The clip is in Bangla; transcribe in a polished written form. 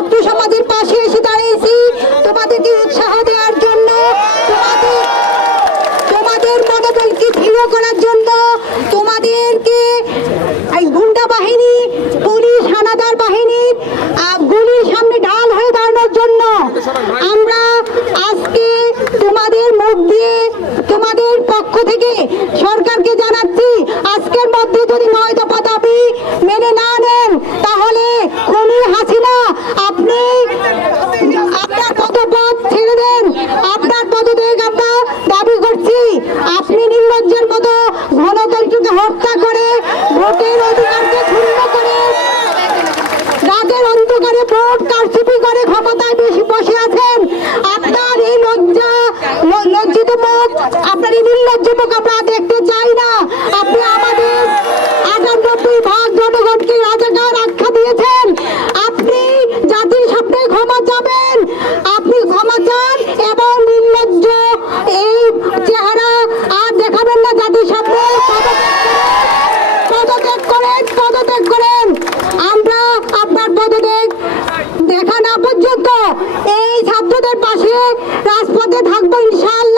ছাত্র সমাজের পাশে এসে দাঁড়িয়েছি তোমাদেরকে উৎসাহ দেওয়ার জন্য, তোমাদের মনোবলকে দৃঢ় করার জন্য, তোমাদেরকে এই গুন্ডা বাহিনী, পুলিশ, হানাদার বাহিনীর গুলির সামনে ঢাল হয়ে দাঁড়ানোর জন্য আমরা আজকে তোমাদের মুখ দিয়ে, তোমাদের পক্ষ থেকে সরকারকে জানাচ্ছি, আজকের মধ্যে যদি 9 দফা দাবি মেনে না নেন তাহলে খুনি হাসিনা আপনি আপনার পদপদ ছেড়ে দেন, আপনার পদত্যাগ আমরা দাবি করছি। আপনি নির্লজ্জের মতো গণতন্ত্রকে হত্যা করে, ভোটের অধিকারকে ক্ষুণ্ণ করে, রাতের অন্ধকারে ভোট কারচুপি করে ক্ষমতায় বেশি বসে আছেন। আপনার এই লজ্জিত মুখ, আপনার এই নির্লজ্জ মুখ আমরা দেখতে চাই না। আপনি আমাদের 98% জনগণকে রাজাকার আখ্যা দিয়েছেন। আপনি জাতির সামনে ক্ষমা চাবেন, আপনি ক্ষমা চান এবং নির্লজ্জ এই চেহারা আর দেখাবেন না জাতির সামনে। পদত্যাগ করেন। আমরা আপনার পদত্যাগ দেখা না পর্যন্ত এই ছাত্রদের পাশে রাজপথে থাকবো ইনশাআল্লাহ।